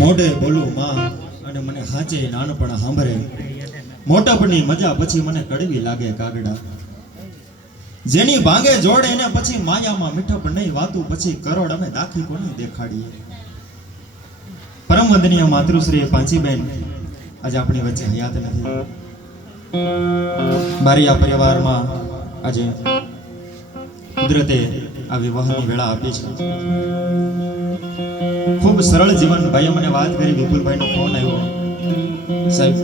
મોઢે બોલું માં અને મને હાચે નાનપણ સાંભળે. મોટપની મજા પછી મને કડવી લાગે કાગડા. જેની ભાંગે જોડે એને પછી માયામાં મીઠપ નહીં, વાતું પછી કરોડ અમે દાખી કોને દેખાડીએ. પરમ વંદનીય માતૃશ્રી પાંચીબેન, આજે આપણી વચ્ચે હયાત નથી. બારીયા પરિવારમાં આજે કુદરતે આ વિવાહની વેળા આપી છે. ખૂબ સરળ જીવન. ભાઈએ મને વાત કરી, વિપુલભાઈનો ફોન આવ્યો. સાહેબ,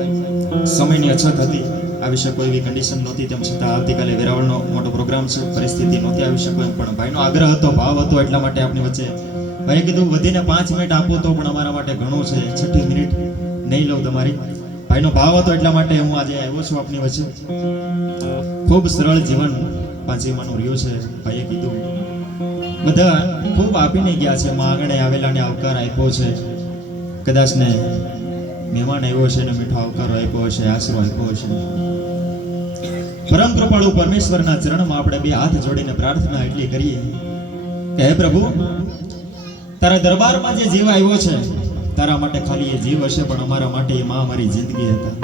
સમયની અછત હતી. આવી શકો એવી કન્ડિશન નહોતી, તેમ છતાં આવતીકાલે વેરાવળનો મોટો પ્રોગ્રામ છે. પરિસ્થિતિ નહોતી આવી શકો એમ, પણ ભાઈનો આગ્રહ હતો, ભાવ હતો એટલા માટે આપણી વચ્ચે. ભાઈએ કીધું, વધીને પાંચ મિનિટ આપો તો પણ અમારા માટે ઘણું છે. છઠ્ઠી મિનિટ નહીં લઉં તમારી. ભાઈનો ભાવ હતો એટલા માટે હું આજે આવ્યો છું આપની વચ્ચે. ખૂબ સરળ જીવન પાંચીમાનું રહ્યું છે. ભાઈએ કીધું, બધા ખૂબ આપીને ગયા છે, માં આંગણે આવેલાને આવકાર આપ્યો છે. કદાચ ને મહેમાન આવ્યો છે ને મીઠો આવકાર આપ્યો છે આશરો આપ્યો છે પરમ કૃપાળુ પરમેશ્વરના ચરણમાં આપણે બે હાથ જોડીને પ્રાર્થના એટલી કરીએ કે, હે પ્રભુ, તારા દરબારમાં જે જીવ આવ્યો છે, તારા માટે ખાલી એ જીવ હશે, પણ અમારા માટે એ માં અમારી જિંદગી હતા.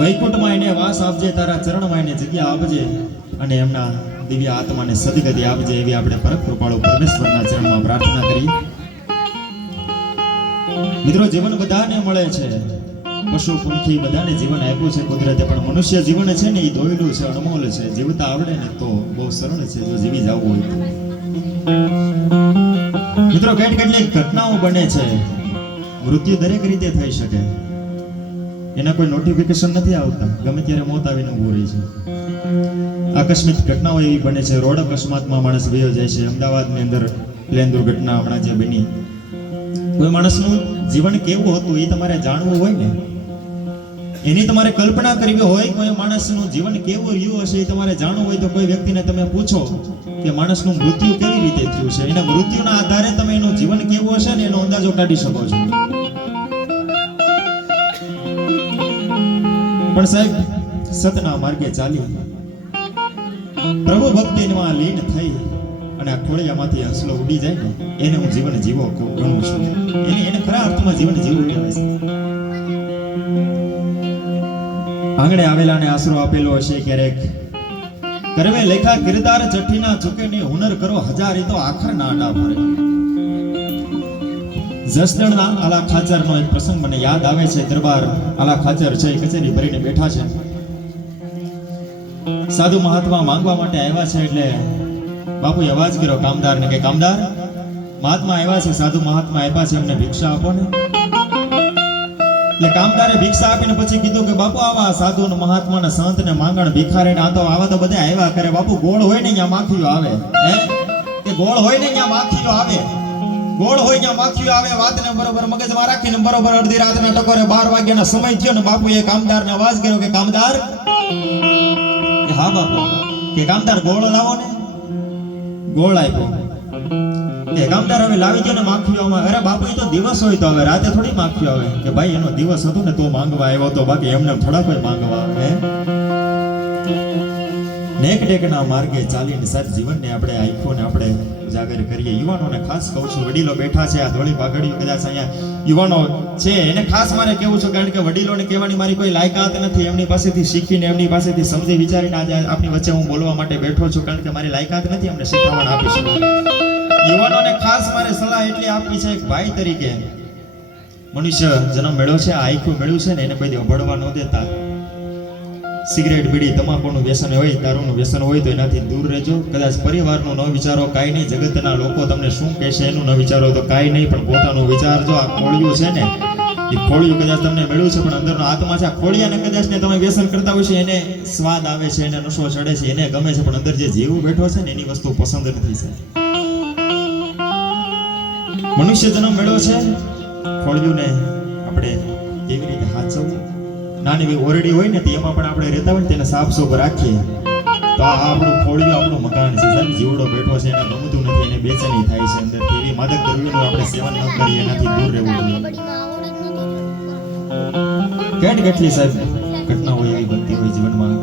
વૈકુંઠમાં એને વાસ આપજે, તારા ચરણમાં એને જગ્યા આપજે અને એમના દિવ્ય આત્માને સદગતિ આપજે એવી આપણે પરમ કૃપાળુ પરમેશ્વરના ચરણમાં પ્રાર્થના કરી. મિત્રો, જીવન બધાને મળે છે. પશુ, પંખી બધાને જીવન આપ્યું છે. કુદરતે પણ મનુષ્ય જીવન છે ને એ દોયલું છે, અણમોલ છે. જીવતા આવડે ને તો બહુ સરળ છે જો જીવી જવું હોય. મિત્રો કેટલી કેટલીક ઘટનાઓ બને છે. મૃત્યુ દરેક રીતે થઈ શકે. એના કોઈ નોટિફિકેશન નથી આવતા. ગમે ત્યારે મોત આવીને ઊભું રહે છે. આકસ્મિક ઘટનાઓ એવી બને છે. રોડ અકસ્માતમાં માણસ વયો જાય છે. અમદાવાદની અંદર પ્લેન દુર્ઘટના હમણાં જે બની. કોઈ માણસનું જીવન કેવું હતું એ તમારે જાણવું હોય ને? એની તમારે કલ્પના કરવી હોય કોઈ માણસનું જીવન કેવું રહ્યું હશે એ તમારે જાણવું હોય તો કોઈ વ્યક્તિને તમે પૂછો કે માણસનું મૃત્યુ કેવી રીતે થયું છે? એના મૃત્યુના આધારે તમે એનું જીવન કેવું હશે ને એનો અંદાજો કાઢી શકો છો. પણ સાહેબ, સતના માર્ગે ચાલી. પ્રભુ ભક્તિમાં લીન થઈ અને આ ખોળિયામાંથી હસલો ઉડી જાય ને, એને હું જીવન જીવો ગણું છું. એને એને ખરા અર્થમાં જીવન જીવવું કહેવાય છે. આંગણે આવેલાને આશરો આપેલો હશે ક્યારેક. કરવે લેખા કિરદાર ચઠ્ઠીના ચૂકે ને હુનર કરો, હજારી તો આખર ના આડા ભરે. જસદણના આલા ખાચરનો એક પ્રસંગ મને યાદ આવે છે. દરબાર આલા ખાચર છે કચેરી ભરીને બેઠા છે. સાધુ મહાત્મા માંગવા માટે આવ્યા છે એટલે બાપુએ અવાજ કર્યો કામદારને કે, કામદાર, મહાત્મા આવ્યા છે, સાધુ મહાત્મા આવ્યા છે એમને ભિક્ષા આપો ને. એટલે કામદારે ભિક્ષા આપીને પછી કીધું કે, બાપુ, આવા સાધુ ને મહાત્મા ને સંત ને માંગણ ભિખારી ને આ તો આવા તો બધા આવ્યા કરે. બાપુ, ગોળ હોય ને, ત્યાં માખીઓ આવે. હે? કે ગોળ હોય ને, ત્યાં માખીઓ આવે? ગોળ હોય ત્યાં માખીઓ આવે, વાતને બરોબર મગજમાં રાખીને બરોબર અડધી રાતના ટકોરે બાર વાગ્યાનો સમય થયો ને બાપુએ કામદારને અવાજ કર્યો કે, કામદાર. હા, બાપુ. કે, કામદાર, ગોળ લાવો ને. ગોળ આપ્યો. કે, કામદાર, હવે લાવી દે ને માખીઓ આમાં. અરે બાપુ એ તો દિવસ હોય તો હવે, રાતે થોડી માખીઓ આવે. કે, ભાઈ, એનો દિવસ હતો ને તો માંગવા આવ્યો તો, બાકી એમને થોડા કોઈ માંગવા આવે? નેક ડેકના માર્ગે ચાલીને સાહેબ જીવનને આપણે આંખોને આપણે ઉજાગર કરીએ. યુવાનોને ખાસ કહું છું, વડીલો બેઠા છે, આ ધોળી પાઘડીઓ કદાચ અહીંયા યુવાનો છે. એને ખાસ મારે કેવું છે, કારણ કે વડીલોને કહેવાની મારી કોઈ લાયકાત નથી. એમની પાસેથી શીખીને, એમની પાસેથી સમજી વિચારીને આજે આપની વચ્ચે હું બોલવા માટે બેઠો છું, કારણ કે મારી લાયકાત નથી એમને શીખવાનું આપી શકું યુવાનોને ખાસ મારે સલાહ એટલી આપવી છે, એક ભાઈ તરીકે. મનુષ્ય જન્મ મેળ્યો છે, આ આખું મેળ્યું છે ને, એને કોઈ દી ભળવા ન દેતા. સિગરેટ બીડી, તમાકુનું વ્યસન હોય, દારૂનું વ્યસન હોય તો એનાથી દૂર રહેજો. કદાચ પરિવારનું ન વિચારો, કાંઈ નહીં. જગતના લોકો તમને શું કહેશે એનું ન વિચારો તો કાંઈ નહીં, પણ પોતાનું વિચારજો આ ખોળિયું છે ને, એ ખોળિયું કદાચ તમને મળ્યું છે, પણ અંદરનો આત્મા છે, આ ખોળિયાને કદાચ ને તમે વ્યસન કરતા હોય છે, એને સ્વાદ આવે છે, એને નશો ચડે છે, એને ગમે છે, પણ અંદર જે જીવ બેઠો છે ને, એની વસ્તુ પસંદ નથી છે. મનુષ્ય જન્મ મેળવ્યો છે. ખોળિયુંને આપણે કેવી રીતે હાચવવું? નાની ઓરડી હોય ને એમાં પણ આપણે રહેતા હોય ને તેને સાફ સુફ રાખીએ. તો આ આપણું ખોળિયું આપણું મકાન છે. સાહેબ, જીવડો બેઠો છે, એને ગમતું નથી, એને બેચેની થાય છે અંદર. એવી માદક દ્રવ્યોનું આપણે સેવન ન કરીએ, એનાથી દૂર રહેવું જોઈએ. કેટ કેટલી, સાહેબ? ઘટનાઓ એવી બનતી હોય જીવનમાં.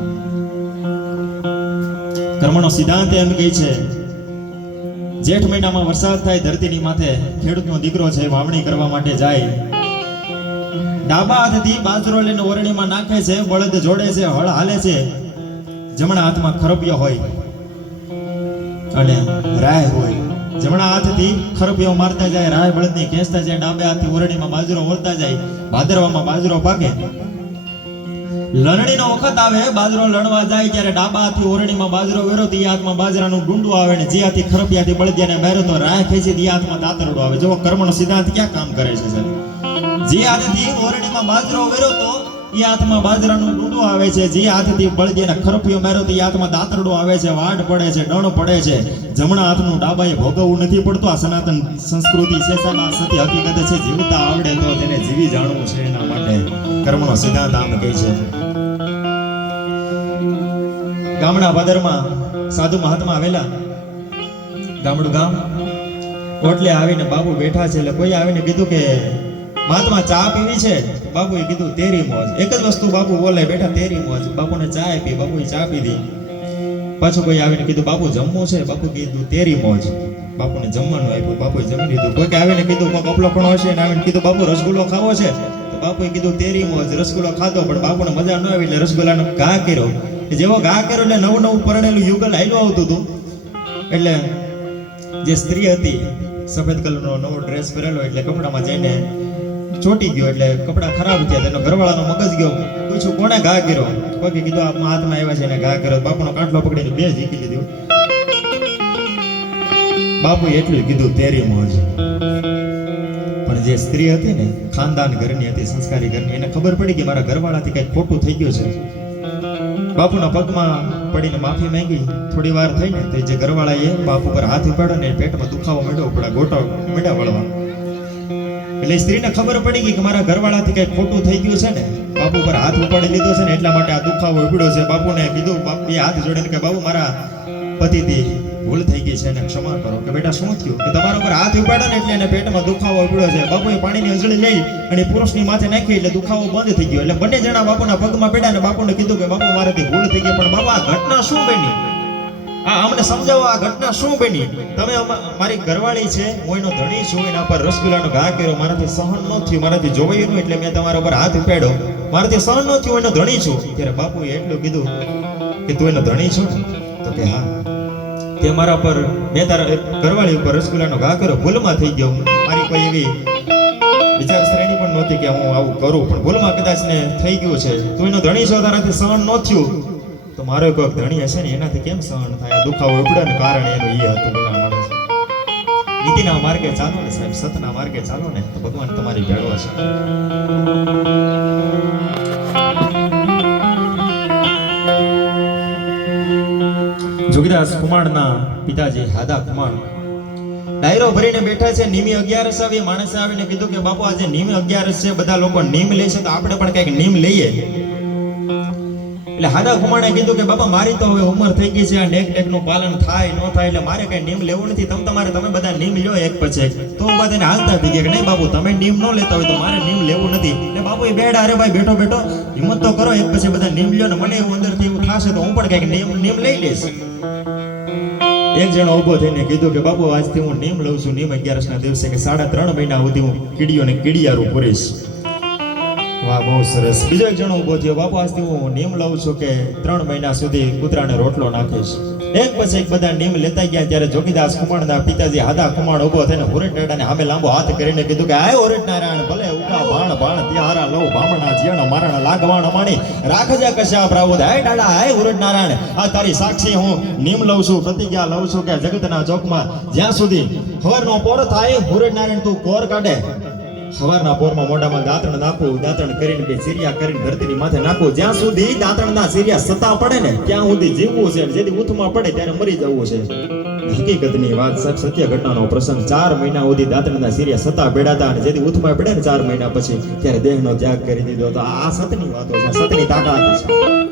કર્મનો સિદ્ધાંત એમ કહે છે, જેઠ મહિનામાં વરસાદ થાય, ધરતીની માથે ખેડૂતનો દીકરો છે, વાવણી કરવા માટે જાય. ડાબા હાથથી બાજરો લઈને ઓરણીમાં નાખે છે, બળદ જોડે છે, હળ હાલે છે. જમણા હાથમાં ખરપિયો હોય અને રાય હોય. જમણા હાથથી ખરપિયો મારતા જાય, રાય બળદની ખેંચતા જાય, ડાબે હાથથી ઓરણીમાં બાજરો ઓરતા જાય ભાદરવામાં બાજરો પાકે. લણણીનો વખત આવે, બાજરો લણવા જાય, ત્યારે ડાબા હાથથી ઓરણીમાં બાજરો વેરો એ હાથમાં બાજરાનું ડુંડું આવે ને જે હાથી ખરપિયાથી બળદિયાને મેરો તો રાય ખેંચી તો હાથમાં દાતરડું આવે. જો કર્મનો સિદ્ધાંત ક્યાં કામ કરે છે સર જે. હાથથી ઓરણીમાં બાજરો વેરો તો એ હાથમાં બાજરાનું ડૂંડું આવે છે. જે હાથથી બળદિયાને ખરપિયો મેરો તો એ હાથમાં દાંતરડો આવે છે, વાડ પડે છે, ડણ પડે છે. જમણા હાથનું ડાબાએ ભોગવવું નથી પડતું. આ સનાતન સંસ્કૃતિ છે સાહેબ, આ સત્ય હકીકત છે. જીવતા આવડે તો તેને જીવી જાણવું છે એના માટે કર્મનો સિદ્ધાંત આમ કહે છે. ગામડા ભાદરમાં સાધુ મહાત્મા આવેલા. ગામડું ગામ. ઓટલે આવીને બાબુ બેઠા છે. એટલે કોઈ આવીને કીધું કે મહાત્મા ચા પીવી છે? બાપુએ કીધું, તેરી મોજ. એક જ વસ્તુ બાપુ બોલે બેઠા તેરી મોજ. બાપુને ચા આપી, બાપુએ ચા પીધી. પાછું કોઈ આવીને કીધું, બાપુ, જમવું છે? બાપુ કીધું, તેરી મોજ. બાપુને જમવાનું આપ્યું, બાપુએ જમી લીધું. કોઈક આવીને કીધું કોઈ કપલો પણ હશે. ને આવીને કીધું, બાપુ, રસગુલ્લો ખાવો છે? તો બાપુએ કીધું, તેરી મોજ. રસગુલ્લો ખાધો, પણ બાપુને મજા ન આવી એટલે રસગુલ્લાનો ઘા કર્યો. જેવો ઘા કર્યો એટલે નવું નવું પરણેલું યુગલ હાલ્યું આવતું હતું. એટલે જે સ્ત્રી હતી, સફેદ કલરનો નવો ડ્રેસ પહેરેલો, એટલે કપડામાં જઈને ચોટી ગયો એટલે કપડા ખરાબ થયા તેનો ઘરવાળાનો મગજ ગયો. પૂછ્યું, કોણે ઘા કર્યો? કોઈ કીધું, આ હાથમાં આવ્યા છે એને ઘા કર્યો. બાપુનો કાંઠલો પકડીને બે ઝીકી લીધો. બાપુએ એટલું કીધું તેરી મોજ પણ જે સ્ત્રી હતી ને, ખાનદાન ઘરની હતી, સંસ્કારી ઘરની, એને ખબર પડી કે મારા ઘરવાળાથી કંઈક ખોટું થઈ ગયું છે. બાપુના પગમાં પડીને માફી માંગી. થોડી વાર થઈ ને તો જે ઘરવાળાએ બાપુ પર હાથ ઉપાડ્યો ને પેટમાં દુખાવો મળ્યો પડે ગોટો મળ્યા વળવા. એટલે સ્ત્રીને ખબર પડી ગઈ કે મારા ઘરવાળાથી કઈ ખોટું થઈ ગયું છે ને. બાપુ પર હાથ ઉપાડી લીધો છે ને, એટલા માટે આ દુખાવો ઉભડ્યો છે. બાપુને કીધું, બાપ હાથ જોડીને કે બાબુ મારા પતિથી ભૂલ થઈ ગઈ છે એને ક્ષમા કરો. કે બેટા, શું થયું? કે તમારા ઉપર હાથ ઉપાડે ને એટલે એને પેટમાં દુખાવો ઉભડ્યો છે. બાપુએ પાણીની અંજળી લઈ અને પુરુષની માથે નાખી એટલે દુખાવો બંધ થઈ ગયો. એટલે બંને જણા બાપુના પગમાં પડ્યા અને બાપુને કીધું કે, બાપુ, મારાથી ભૂલ થઈ ગઈ, પણ આ ઘટના શું બની? આ અમને સમજાવો આ ઘટના શું બની? તમે મારી ઘરવાળી છે, હું એનો ધણી છું એના પર રસગુલ્લાનો ઘા કર્યો, મારાથી સહન ન થયું, મારાથી જોવાયું નહીં એટલે મેં તમારા પર હાથ ઉપાડ્યો. મારાથી સહન ન થયું એનો ધણી છું. ત્યારે બાપુએ એટલું કીધું કે, તું એનો ધણી છું તો કે, હા. તે મારા પર, મેં તારા ઘરવાળી ઉપર રસગુલ્લાનો ઘા કર્યો, ભૂલમાં થઈ ગયો મારી કોઈ એવી વિચાર શ્રેણી પણ નહોતી કે હું આવું કરું, પણ ભૂલમાં કદાચ ને થઈ ગયું છે. તું એનો ધણી છો, તારાથી સહન ન થયું. તો મારો કોઈક ધણી હશે ને, એનાથી કેમ સહન થાય? દુખાવો ઉપડે ને કારણ એનું એ હતું બધા માણસ. નીતિના માર્ગે ચાલો ને સાહેબ, સતના માર્ગે ચાલો ને, તો ભગવાન તમારી ભેળો છે જોગીદાસ કુમાણના પિતાજી હાદા કુમાણ ડાયરો ભરીને બેઠા છે, નીમી અગિયારસ આવી, માણસે આવીને કીધું કે, બાપુ, આજે નીમ અગિયારસ છે, બધા લોકો નીમ લે છે, તો આપણે પણ કંઈક નીમ લઈએ. એટલે હાદા ખુમાણે કીધું કે, બાપા, મારી તો હવે ઉંમર થઈ ગઈ છે, આ નેક નેકનું પાલન થાય, ન થાય, એટલે મારે કઈ નીમ લેવું નથી. તમે તમારે, તમે બધા નિયમ લ્યો એક પછી તો હું બધાને હાલતા થઈ ગયા કે, નહીં બાબુ તમે નીમ ન લેતા હોય તો મારે નીમ લેવું નથી. એટલે બાપુ એ બેડા અરે ભાઈ, બેઠો બેઠો, હિંમત તો કરો, એક પછી બધા નીમ લ્યો ને મને એવું અંદરથી એવું થશે તો હું પણ કંઈક નિયમ નિયમ લઈ લઈશ. એક જણો ઊભો થઈને કીધું કે, બાપુ, આજથી હું નીમ લઉં છું, નીમ અગિયારસના દિવસે કે સાડા ત્રણ મહિના સુધી હું કીડીઓને કીડિયારું પૂરીશ વાહ, બહુ સરસ. બીજો એક જણો ઊભો થયો. બાપુ આજથી હું નિયમ લઉં છું કે ત્રણ મહિના સુધી કૂતરાને રોટલો નાખીશ. એક પછી એક બધા નિયમ લેતા ગયા ત્યારે જોગીદાસ કુમારના પિતાજી હાદા કુમાર ઊભો થઈને હુરટ ડેડાને સામે લાંબો હાથ કરીને કીધું કે, આય હુરટ નારાયણ, ભલે ઉકા ભાણ ભાણ ત્યારા લવ ભામણા, જીણ, મારણ, લાગવાણ માણી રાખજે કશ્યા પ્રાવુદ હાય ડાડા હાય હુરટ નારાયણ. આ તારી સાક્ષી હું નીમ લઉં છું, પ્રતિજ્ઞા લઉં છું કે જગતના ચોકમાં જ્યાં સુધી હવરનો પોર થાય હુરટ નારાયણ, તું કોર કાઢે. સવારના પોરમાં મોઢામાં દાંતણ નાખવું, દાંતણ કરીને બે સિરિયા કરીને ધરતીની માથે નાખવું. જ્યાં સુધી દાંતણના સિરિયા સતા પડે ને, ત્યાં સુધી જીવવું છે જેથી ઉથમાં પડે ત્યારે મરી જવું છે. હકીકતની વાત સાહેબ, સત્ય ઘટનાનો પ્રસંગ. ચાર મહિના સુધી દાંતણના સિરિયા સતા બેડાતા અને જેથી ઉથમાં પડે ને, ચાર મહિના પછી ત્યારે દેહનો ત્યાગ કરી દીધો તો આ સતની વાતો છે, સતની તાકાત છે.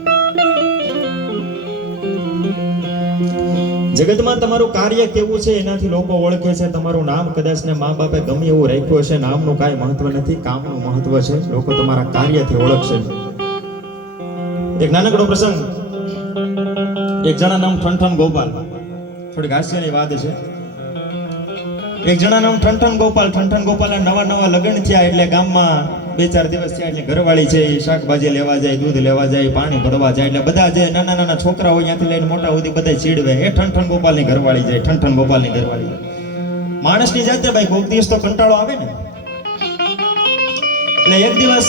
જગતમાં તમારું કાર્ય કેવું છે, એનાથી લોકો ઓળખે છે. તમારું નામ કદાચ ને મા બાપે ગમે એવું રાખ્યું છે નામનું કાંઈ મહત્વ નથી, કામનું મહત્વ છે. લોકો તમારા કાર્યથી ઓળખશે. એક નાનકડો પ્રસંગ. એક જણા નામ ઠનઠન ગોપાલ. થોડીક હાસ્યની વાત છે. એક જણા નામ ઠનઠન ગોપાલ. ઠનઠન ગોપાલના નવા નવા લગ્ન થયા એટલે ગામમાં બે ચાર દિવસ થયા એટલે ઘરવાળી છે એ શાકભાજી લેવા જાય, દૂધ લેવા જાય, પાણી ભરવા જાય, એટલે બધા જે નાના નાના છોકરા હોય ત્યાંથી લઈને મોટા સુધી બધા ચીડવે. એ ઠંઠન ગોપાલની ઘરવાળી જાય ઠંઠન ગોપાલની ઘરવાળી માણસની જાતે ભાઈ કોઈક દિવસ તો કંટાળો આવે ને? એટલે એક દિવસ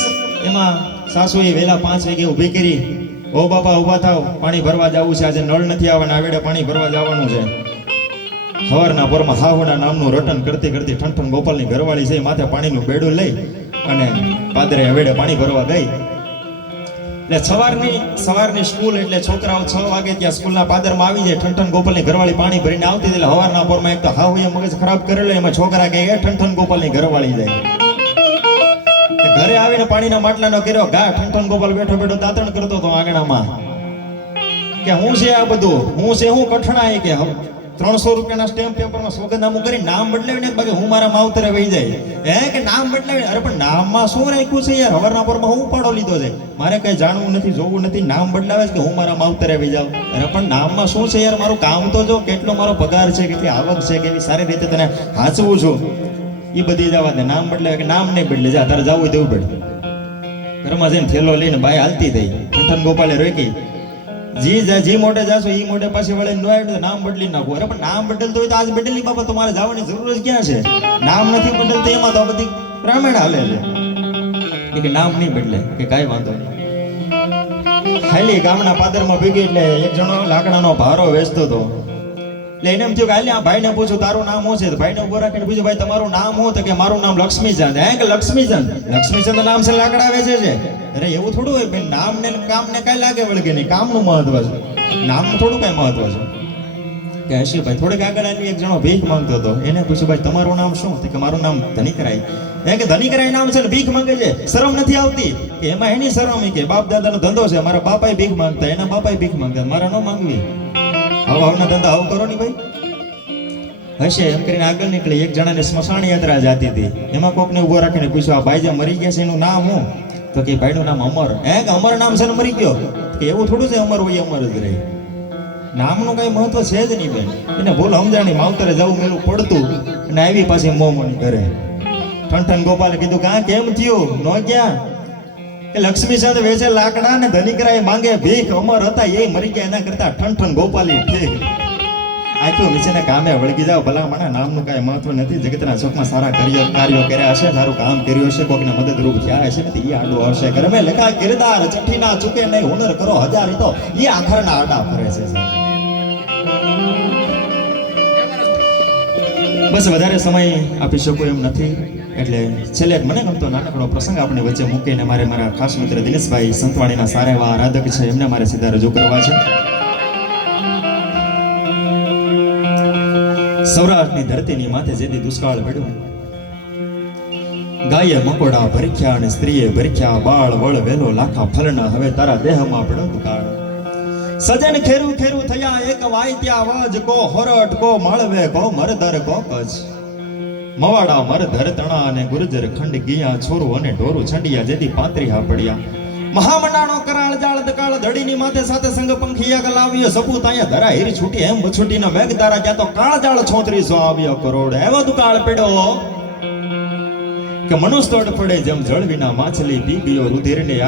એમાં સાસુએ વહેલા પાંચ વાગે ઊભી કરી, ઓ બાપા, ઊભા થાવ પાણી ભરવા જવું છે. આજે નળ નથી આવવાના. આવેડે પાણી ભરવા જવાનું છે. સવારના પરમાં હાહુના નામનું રટન કરતી કરતી ઠંઠન ગોપાલની ઘરવાળી છે માથે પાણીનું બેડું લઈ અને પાદરે હવેડે પાણી ભરવા ગઈ એટલે સવારની સવારની સ્કૂલ એટલે છોકરાઓ છ વાગે ત્યાં સ્કૂલના પાદરમાં આવી જાય ઠંઠન ગોપાલની ઘરવાળી પાણી ભરીને આવતી એટલે હવારના પોરમાં એક તો હાવ એ મગજ ખરાબ કરેલો, એમાં છોકરા કે ઠંઠન ગોપલની ઘરવાળી જાય. ઘરે આવીને પાણીના માટલાનો કર્યો, ગા ઠંઠન ગોપાલ બેઠો બેઠો દાંતણ કરતો હતો આંગણામાં. કે હું છે આ બધું? હું છે હું કઠણાય કે ત્રણસો રૂપિયાના સ્ટેમ્પ પેપરમાં સોગંદનામું કરી નામ બદલાવીને બાકી હું મારા માવતરે વહી જાય. હે કે નામ બદલાવી અરે પણ નામમાં શું રાખ્યું છે યાર? હવારના પરમાં હું પાડો લીધો છે. મારે કંઈ જાણવું નથી, જોવું નથી, નામ બદલાવે કે હું મારા માવતરે વહી જાઉં? અરે પણ નામમાં શું છે યાર? મારું કામ તો જો કેટલો મારો પગાર છે, કેટલી આવક છે, કેવી સારી રીતે તને હાચવું છું. એ બધી જવા દે નામ બદલાવે કે નામ નહીં બદલે. જા, તારે જવું હોય તેવું પડે ઘરમાં જઈને થેલો લઈને ભાઈ હાલતી થઈ. ઠંઠન ગોપાલે રોકી. જી, જા મોટે જાશો, ઈ મોટે પાછી વળે નો નામ બદલી નાખો. અરે, પણ નામ બદલતો તો આજ બદલી બાબત તમારે જવાની જરૂર જ ક્યાં છે? નામ નથી બદલતું, એમાં તો આ બધી રામાયણ હાલે છે. કે નામ નહીં બદલે, કે કાંઈ વાંધો નહીં. ખાલી ગામના પાદરમાં ભેગી એટલે એક જણો લાકડાનો ભારો વેચતો હતો. એટલે એને એમ થયું કે આ ભાઈને પૂછું, તારું નામ શું છે? ભાઈને ઊભો રાખીને પૂછ્યું, ભાઈ, તમારું નામ શું? તો કે, મારું નામ લક્ષ્મીચંદ. હે કે લક્ષ્મીચંદ? લક્ષ્મીચંદ નામ છે લાકડા વેચે છે અરે, એવું થોડું હોય, ભાઈ, નામ ને કામ ને કઈ લાગે વળગે નહીં. કામનું મહત્વ છે. નામનું થોડું કઈ મહત્વ છે. કે હશે, ભાઈ, થોડેક આગળ આવી એક જણો ભીખ માંગતો હતો. એને પૂછ્યું, ભાઈ, તમારું નામ શું? કે, મારું નામ ધનિકરાય. એ કે ધનિકરાય નામ છે ને, ભીખ માંગે છે? શરમ નથી આવતી? કે, એમાં એની શરમ કે બાપ દાદાનો ધંધો છે. મારા બાપાએ ભીખ માંગતા, એના બાપાએ ભીખ માંગતા. મારા ન માંગવી. આવો આવના ધંધા, આવું કરો ને ભાઈ. હશે એમ કરીને આગળ નીકળી. એક જણાને સ્મશાન યાત્રા જાતી હતી. એમાં કોકને ઊભો રાખીને પૂછ્યું, આ ભાઈ જે મરી ગયા છે, એનું નામ હું તો કે, ભાઈનું નામ અમર. એ કે અમર નામ છે ને મરી ગયો? કે, એવું થોડું છે, અમર હોય અમર જ રહે. નામનું કઈ મહત્વ છે જ નહીં બેન. એને ભૂલ સમજાણી માવતરે જવું મેલું પડતું અને આવી પાછી મોમોની ઘરે. ઠનઠન ગોપાલે કીધું, કાં, કેમ થયું? નો ક્યાં કે લક્ષ્મી સાથે વેચે લાકડા ને ધનિકરાએ માંગે, ભીખ, અમર હતા, એ મરી ગયા એના કરતા ઠન ગોપાલી આપ્યો નીચેને કામે વળગી જાવ ભલા મને નામનું કાંઈ મહત્વ નથી. જગતના ચોકમાં સારા કાર્ય કાર્યો કર્યા હશે, સારું કામ કર્યું હશે, કોકને મદદરૂપ થયા હશે, નથી, એ આડું હશે. કરમે લખા કિરદાર ચઠ્ઠી ના ચૂકે નહીં, હુનર કરો હજાર તો. એ આખરના આડા ફરે છે બસ વધારે સમય આપી શકું એમ નથી. એટલે છેલ્લે મને ગમતો નાનકડો પ્રસંગ આપણી વચ્ચે મૂકીને મારે મારા ખાસ મિત્ર દિનેશભાઈ સંતવાણીના સારા એવા આરાધક છે, એમને મારે સીધા રજૂ કરવા છે. સૌરાષ્ટ્રની ધરતીની માથે જેથી દુષ્કાળ પડ્યો. ગાયે મકોડા ભરખ્યા અને સ્ત્રીએ ભરખ્યા, બાળ, વળ, વેલો, લાખા, ફલના, હવે તારા દેહમાં પડો દુકાળ સજન ખેરું ખેરું થયા, એક વાયત્યા વાજ, કો હોરટ, કો માળવે, કો મરદર, કો કચ મવાડા મર તણા અને ગુર્જર, ખંડ, ગિયા, છોરું અને ઢોરું, છંડિયા જેથી પાંત્રીહા પડ્યા મહામંડાણો કરાળ, જાળ, દકાળ ધડીની માથે સાથે સંગ પંખિયા ગલાવ્યો સપૂત અહીંયા ધરા હીર છૂટી એમ બછૂટીનો મેઘ તારા ક્યાં તો કાળ જાળ છોતરીસો આવ્યો કરોડ. એવો દુકાળ પડ્યો કે મનુસ્તોડ પડે જેમ જળ વિના માછલી પી ગયો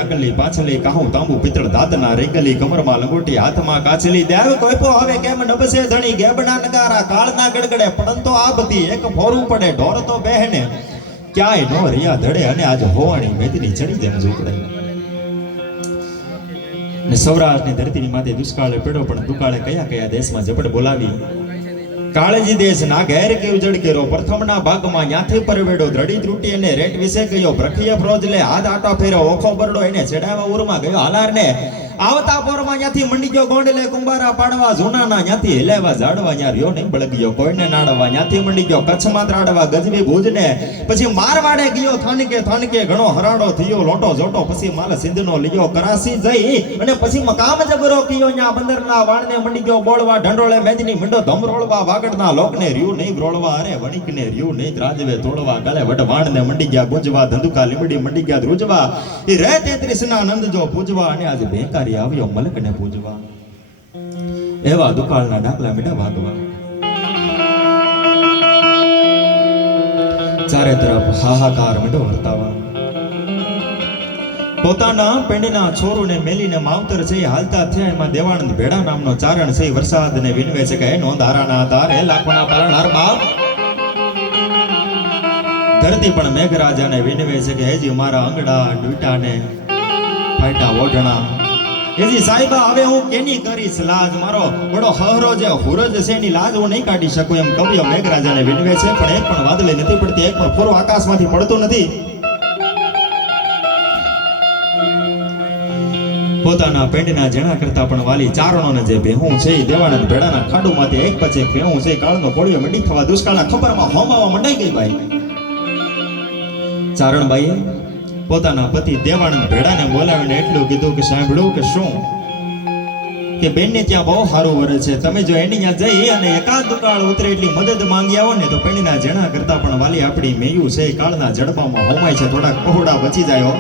આગલી પાછલી કાહું, તાંબુ, પિત્તળ, દાંતના રેગલી કમરમાં લંગોટી હાથમાં કાછલી દેવ કોઈપો હવે કેમ નબસે ધણી, ગેબના નગારા, કાળના ગડગડે પડંતો આ બધી, એક ફોરું પડે, ઢોર તો બહેને. ક્યાંય નો રિયા ધડે અને આજ હોવાણી મેદની ચડી જેમ ઝૂકડે ને સૌરાષ્ટ્રની ધરતીની માથે દુષ્કાળે પડ્યો પણ દુકાળે કયા કયા દેશમાં જપડ બોલાવી? કાળજી દેશ ના ઘેર કે ઉજડ કેરો પ્રથમના ભાગમાં યાથી પરવેડો દ્રડી ત્રુટી અને રેટ વિશે ગયો પ્રખિય ફ્રોજ લે હાથ આટો ફેરો ઓખો બરડો એને ચડાવવા ઉરમાં ગયો. હાલાર ને આવતા પોરમાં ન્યાથી મંડી ગયો ગોંડલે કુંભારા પાડવા, જૂનાના ન્યાથી હેલેવા ઝાડવા ન્યા રહ્યો નહીં, બળગ્યો કોઈને નાડવા, ન્યાથી મંડી ગયો, કચ્છમાં ત્રાડવા, ગજવી ભુજને. પછી મારવાડે ગયો, થાનકે થાનકે ઘણો હરાડો થયો, લોટો જોટો પછી માલ સિંધનો લીયો, કરાસી જઈ, અને પછી મકામ જબરો કયો, ન્યા બંદરના વાણને મંડી ગયો, બોળવા ઢંડોળે મેદની મંડો ધમરોળવા વાગડના લોકને રહ્યું નહીં રોળવા અરે વણિકને રહ્યું નહીં રાજવે તોડવા ગળે વડવાણને મંડી ગયા ગુંજવા ધંધુકા લીમડી મંડી ગયા, ધ્રુજવા. એ રે તેત્રીસના આનંદ જો પૂજવા અને આજે બેકારી આવ્યો મલકને પૂજવા એવા દુકાળના ડાકલા મીઠા ચારે તરફ હાહાકાર મીઠો વર્તાવા. પોતાના પેંડીના છોરુને મેલીને માવતર છે હાલતા થયા એમાં દેવાનંદ ભેડા નામનો ચારણ છે વરસાદને વિનવે છે કે નોંધારાના તારે લાખોના પાલનહાર બાપ ધરતી પણ મેઘરાજાને વિનવે છે કે હેજી મારા અંગડા ડૂટાને ફાટા ઓઢણા. હેજી સાહેબા, હવે હું કેની કરીશ લાજ? મારો બડો હહરો જે હુરજ છે, એની લાજ હું નહીં કાઢી શકું. એમ કવિઓ મેઘરાજાને વિનવે છે, પણ એક પણ વાદળી નથી પડતી, એક પણ પૂરો આકાશમાંથી પડતું નથી. પોતાના પેંડના જેણા કરતા પણ વાલી ચારણોને જે ભેહું છે એ દેવાનંદ ભેડાના ખાડુમાંથી એક પછી એક ભેહું છે કાળનો કોળિયો મેડી થવા દુષ્કાળના ખબરમાં હોમાવા મંડાઈ ગઈ ભાઈ. ચારણબાઈએ પોતાના પતિ દેવાણંદ ભેડાને બોલાવીને એટલું કીધું કે સાંભળ્યું કે શું? કે બેનને ત્યાં બહુ સારું વરે છે. તમે જો એની ત્યાં જઈ અને એકાદ દુકાળ ઉતરે એટલી મદદ માંગી આવો ને તો પેણીના જેણા કરતા પણ વાલી આપણી મેયું છે, કાળના જડબામાં હોમાય છે, થોડાક પહોળા બચી જાય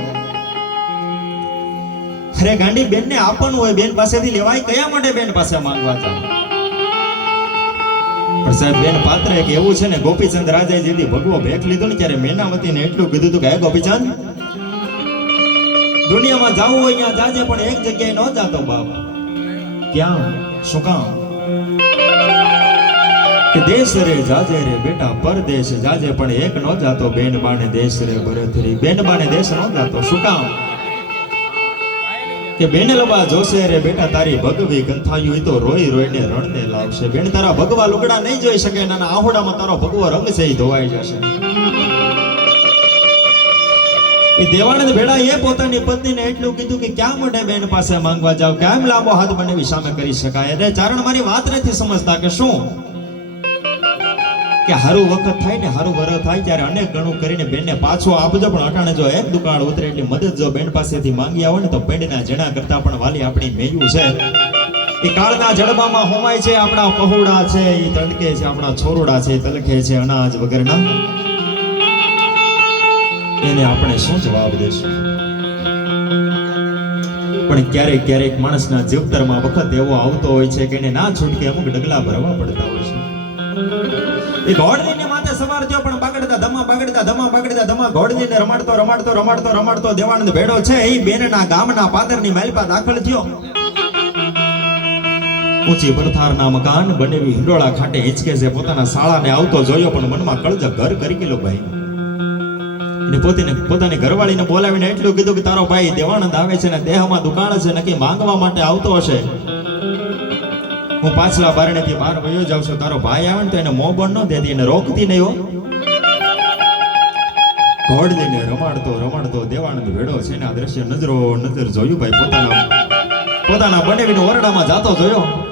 અરે ગાંડી, બેનને આપવાનું હોય, બેન પાસેથી લેવાય? કયા માટે બેન પાસે માંગવા જાય પણ સાહેબ, બેન પાત્ર એક એવું છે ને, ગોપીચંદ રાજાએ જેથી ભગવો ભેખ લીધો ને ત્યારે મેનાવતીને એટલું કીધું હતું કે, હે ગોપીચંદ દુનિયામાં જવું હોય ત્યાં જાજે, પણ એક જગ્યાએ ન જાતો બાપ. ક્યાં? શું કામ? કે દેશ રે, જાજે રે બેટા, પરદેશ જાજે, પણ એક ન જાતો બેન બાને દેશ રે, ભરતરી. બેન બાને દેશ ન જાતો, શું કામ? કે બેન લબા જોશે રે બેટા, તારી ભગવી ગંથાયું હોય તો રોઈ રોઈને રણને લાવશે. બેન તારા ભગવા લુગડા નહીં જોઈ શકે, નાના આહોડામાં તારો ભગવો રંગ છે એ ધોવાઈ જશે. એ દેવાનંદ ભેડા એ પોતાની પત્નીને એટલું કીધું કે ક્યાં માટે બેન પાસે માંગવા જાવ? કેમ લાંબો હાથ બનાવી સામે કરી શકાય? એટલે ચારણ મારી વાત નથી સમજતા કે શું? કે હારું વખત થાય ને હારું વર થાય ત્યારે અનેક ગણું કરીને બેનને પાછો આપજો. પણ અટાણે જો એક દુકાળ ઉતરે એટલી મદદ જો બેન પાસેથી માંગી આવો ને તો પેડના જણા કરતા પણ વાલી આપણી મેયું છે. એ કાળના જડબામાં હોમાય છે, આપણા પહોળા છે એ તડકે છે, આપણા છોરડા છે, તલખે છે, અનાજ વગરના. એને આપણે શું જવાબ દેશું? પણ ક્યારેક ક્યારેક માણસના જીવતરમાં વખત એવો આવતો હોય છે કે એને ના છૂટકે અમુક ડગલા ભરવા પડતા હોય છે. એ ઘોડલીને માથે સવાર થયો, પણ બાગડતા ધમા બાગડતા ધમા બાગડતા ધમા ઘોડલીને રમાડતો રમાડતો રમાડતો રમાડતો દેવાનંદ ભેડો છે. એ બેનના ગામના પાદરની માલપા દાખલ થયો. ઊંચી પડથારના મકાન બનેવી હિંડોળા ખાટે હિંચકે છે પોતાના શાળાને આવતો જોયો, પણ મનમાં કળજ ઘર કરી ગયેલો ભાઈ. અને પોતીને પોતાની ઘરવાળીને બોલાવીને એટલું કીધું કે તારો ભાઈ દેવાનંદ આવે છે ને દેહમાં દુકાળ છે નક્કી માંગવા માટે આવતો હશે. હું પાછલા બારણેથી બહાર વયો જાઉં છું. તારો ભાઈ આવે ને તો એને મોબણ ન દેતી એને રોકતી નહીં હો. ઘોડલીને રમાડતો રમાડતો દેવાનંદ ભેડો છે. ને આ દ્રશ્ય નજરો નજર જોયું ભાઈ, પોતાના પોતાના બનેવીને ઓરડામાં જાતો જોયો.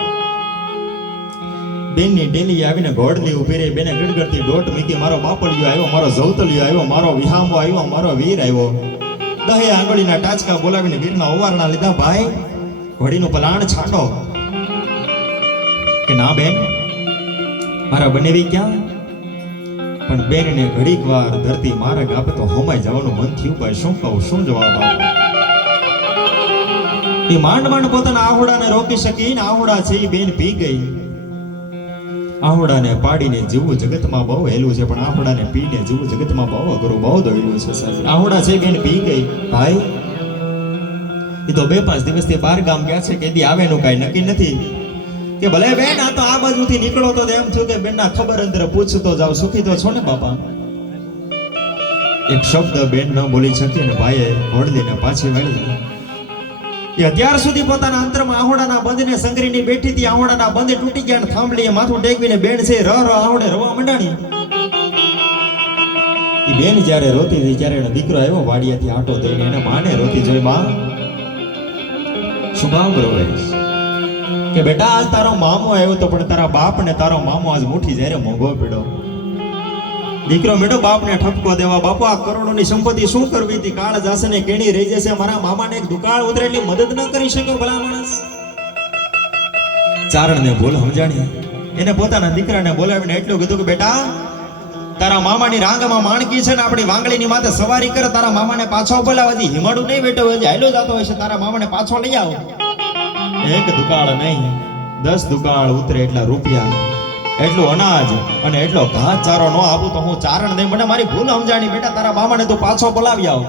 બેનની ડેલી આવીને ઘોડલી ઊભી રહી, બેને ગડગડતી ડોટ મૂકી, મારો બાપડિયો આવ્યો, મારો જવતલિયો આવ્યો, મારો વિહામો આવ્યો, મારો વીર આવ્યો. દહે આંગળીના ટાચકા બોલાવીને વીરના ઓવારણા લીધા, ભાઈ ઘોડીનો પલાણ છાંટો. કે ના, બેન, મારા બનેવી ક્યાં? પણ બેનને ઘડીક વાર ધરતી માર્ગ આપે તો હોમાઈ જવાનું મન થયું, ભાઈ, શું કહું, શું જવાબ આપું? એ માંડ માંડ પોતાના આહોડાને રોકી શકી ને આહોડા છે એ બેન પી ગઈ. આહોડાને પાડીને જીવવું જગતમાં બહુ હેલું છે, પણ આવડાને પીને જીવવું જગતમાં બહુ અઘરું, બહુ દોડ્યું છે સાહેબ. આવડા છે બેન પી ગઈ? ભાઈ, એ તો બે પાંચ દિવસથી બાર ગામ ગયા છે કે દી આવે નું કાંઈ નક્કી નથી. કે ભલે બેન, આ તો આ બાજુથી નીકળો તો એમ થયું કે બેનના ખબર અંદર પૂછતો જાવ, સુખી તો છો ને બાપા? એક શબ્દ બેન ન બોલી શકી ને ભાઈએ ઘોડલીને પાછી વાળી એ અત્યાર સુધી પોતાના અંતરમાં આહોડાના બંધને સંગરીની બેઠી હતી. આહોડાના બંધ તૂટી ગયા ને થાંભલીએ માથું ટેકવીને બેન છે ર ર આહોડે રવા મંડાણી. એ બેન જ્યારે રોતી હતી ત્યારે એનો દીકરો આવ્યો વાડિયાથી આટો દઈને એને માને રોતી જોઈ, માં, શું કામ રોવે કે બેટા, આજ તારો મામો આવ્યો તો પણ તારા બાપ ને તારો મામો આજ મુઠી જ્યારે મોંઘો પીડો. દીકરો મેડો બાપને ઠપકો દેવા, બાપુ, આ કરોડોની સંપત્તિ શું કરવી? હતી કાળ જાશે ને કેણી રહી જશે. મારા મામાને એક દુકાળ ઉતરે મદદ ન કરી શક્યો ભલા માણસ. ચારણને ભૂલ સમજાણી. એને પોતાના દીકરાને બોલાવીને એટલું કીધું કે, બેટા, તારા મામાની રાંગમાં માણકી છે ને આપણી વાંગળીની માથે સવારી કરે. તારા મામાને પાછો બોલાવા હજી હિમાડું નહીં બેઠો હજી હાલ્યો જતો હોય છે. તારા મામાને પાછો લઈ આવો. એક દુકાળ નહીં, દસ દુકાળ ઉતરે એટલા રૂપિયા. એટલું અનાજ અને એટલો ઘાસ ચારો ન આપું તો હું ચારણ દઈ મને મારી ભૂલ સમજાણી. બેટા, તારા મામાને તું પાછો બોલાવી આવ.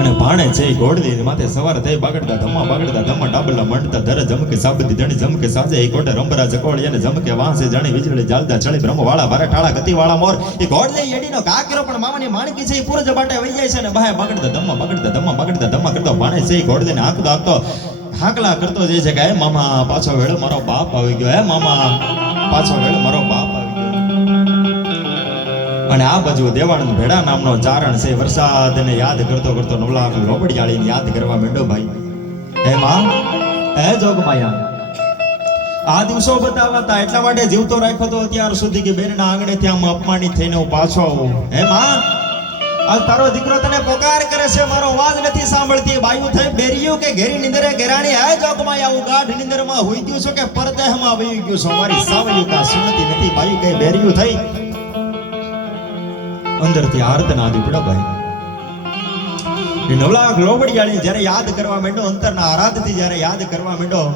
અને ભાણે છે ઘોડદી માથે સવાર થઈ, બગડતા ધમા બગડતા ધમા, ડાબલા મંડતા દર જમકે સાબતી ધણી, જમકે સાજે એ કોટે રંબરા જકોળી અને જમકે વાંસે જાણી, વીજળી જાલતા ચળી બ્રહ્મ વાળા ભારે ટાળા ગતિ વાળા મોર એ ઘોડદી એડીનો કાકરો પણ મામાની માણકી છે એ પૂરજ બાટે વઈ જાય છે ને બહાય બગડતા ધમા બગડતા ધમા બગડતા ધમા કરતો, ભાણે છે ઘોડદીને હાંકતો હાંકતો હાકલા કરતો જાય છે કે મામા, પાછો વેળો મારો બાપ આવી ગયો. હે મામા, પાછો વેળો મારો બાપ આવી ગયો. અને આ બાજુ દેવાનંદ ભેડા નામનો ચારણ છે. વરસાદને યાદ કરતો કરતો નવલાખ લોબડિયાળીને યાદ કરવા માંડ્યો ભાઈ. હે માં, હે જોગમાયા, આ દિવસો બતાવાતા એટલા માટે જીવતો રાખ્યો તો અત્યાર સુધી કે બેનના આંગણે ત્યાં અપમાનિત થઈને હું પાછો આવું. હે માં આ તારો દીકરો તને પોકાર કરે છે, મારો અવાજ નથી સાંભળતી. બાયું થઈ બેરિયું કે ઘેરી નિંદરે ઘેરાણી? હે જોગમાં આવું ગાઢ નિંદરમાં હોઈ ગયું છો કે પરદેહમાં વહી ગયું છો? મારી સાવયું કા સુનતી નથી? બાયુ કે બેરિયું થઈ? અંદરથી આર્તનાદ ઉપડ્યો ભાઈ. નવલા ગ્લોબડિયાળી લોબડિયાળી જ્યારે યાદ કરવા માંડ્યો, અંતરના આરાધથી જ્યારે યાદ કરવા માંડ્યો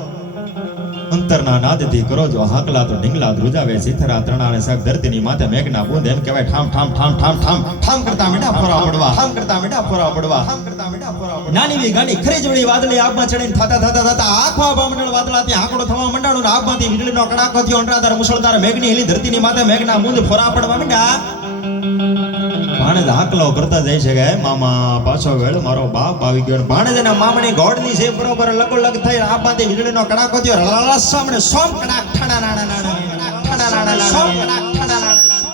અંતરના નાદથી કરો જો હાકલા તો ઢીંગલા ધ્રુજાવે સિથરા ત્રણાને સાહેબ ધરતીની માથે મેઘના બૂંદ એમ કહેવાય ઠામ ઠામ ઠામ ઠામ ઠામ. ઠામ કરતા મીઠા ફોરા પડવા. ઠામ કરતા મીઠા ફોરા પડવા. ઠામ કરતા મીઠા ફોરા પડવા. નાની વી ગાડી ખરી જોડી વાદળી આગમાં ચડીને થાતા થાતા થાતા આખો મંડળ વાદળાથી આંકડો થવા મંડાણો ને આગમાંથી વીજળીનો કડાકો થયો અંટરાધાર મુસળધાર મેઘની હેલી ધરતીની માથે મેઘના બૂંદ ફોરા પડવા માંડ્યા. ભાણેજ હાકલો કરતા જાય છે કે મામા પાછો વેળ મારો બાપ આવી ગયો. ભાણેજ એના મામણી ઘોડની છે બરોબર લગો લગ થઈ આ બાંધી વીજળીનો કડાકો થયો. રળાળા સામે સોમ કડાક ઠાણા નાણા નાણા ઠાણા નાણા સોમ કડાક ઠાણા નાણા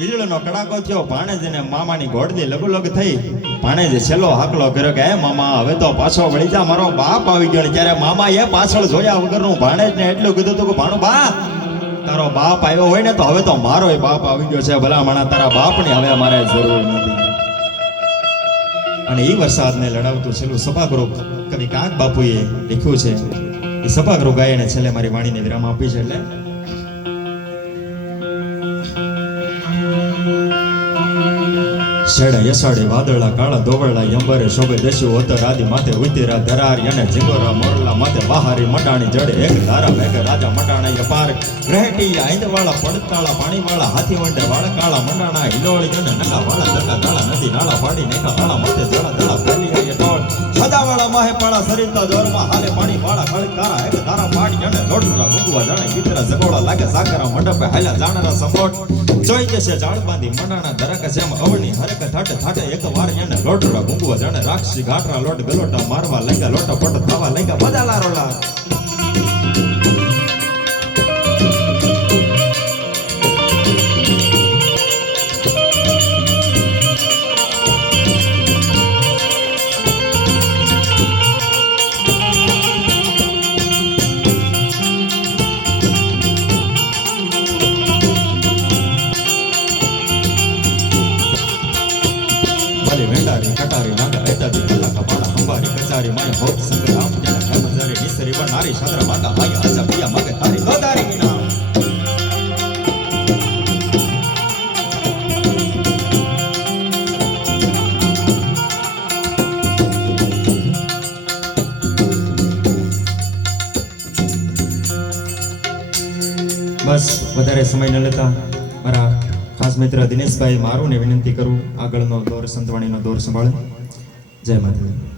વીજળીનો કડાકો થયો. ભાણેજ ને મામાની ઘોડની લગો લગ થઈ. ભાણેજ છેલ્લો હાકલો કર્યો કે હે મામા હવે તો પાછો વળી જા. મારો બાપ આવી ગયો. ત્યારે મામા એ પાછળ જોયા વગરનું ભાણેજને એટલું કીધું હતું કે ભાણું બા તારો બાપ આવ્યો હોય ને તો હવે તો મારો બાપ આવી ગયો છે. ભલા માણા તારા બાપની હવે મારે જરૂર નથી. અને એ વરસાદને લડાવતું છેલ્લું સભાગૃહ કવિ કાક બાપુએ લખ્યું છે. એ સભાગૃહ ગાયને છેલ્લે મારી વાણીને વિરામ આપી છે એટલે શેડે યસાડે વાદળા, કાળા દોવળા યંબરે શોભે દસ્યુ, ઓતર આદિ માથે ઉતેરા, ધરાર અને જીંગોરા મોરલા માથે બહારી મટાણી જડે એક ધારા ભેગ, રાજા મટાણા પાર રહેટી આઈંદવાળા પડતાળા, પાણીવાળા, હાથી વંડે વાળા કાળા, મંડાણા, હિલોળી અને નકા વાળા ધકા તાળા નદી, નાળા, પાડી, નેખા વાળા માથે જળા દળા ફેલી સદાવાળા માહે પાળા સરિતા જોરમાં હાલે પાણી વાળા ખળકારા એક ધારા પાડી અને લોટરા ગુંગવા જાણે ગીતરા જગોડા લાગે, સાકરા મંડપે હાલ્યા જાણરા સંભોટ જોઈ જશે જાળ બાંધી મંડાણા દરક જેમ અવની હરક થાટે થાટે એક વાર એને લોટરા ગુંગવા જાણે. રાક્ષી ઘાટરા લોટ ગલોટા મારવા લાગ્યા લોટા પટ થવા લાગ્યા બધા લારોલા સમય ન લેતા મારા ખાસ મિત્ર દિનેશભાઈ મારું ને વિનંતી કરું, આગળનો દોર સંતવાણીનો દોર સંભાળે. જય માતા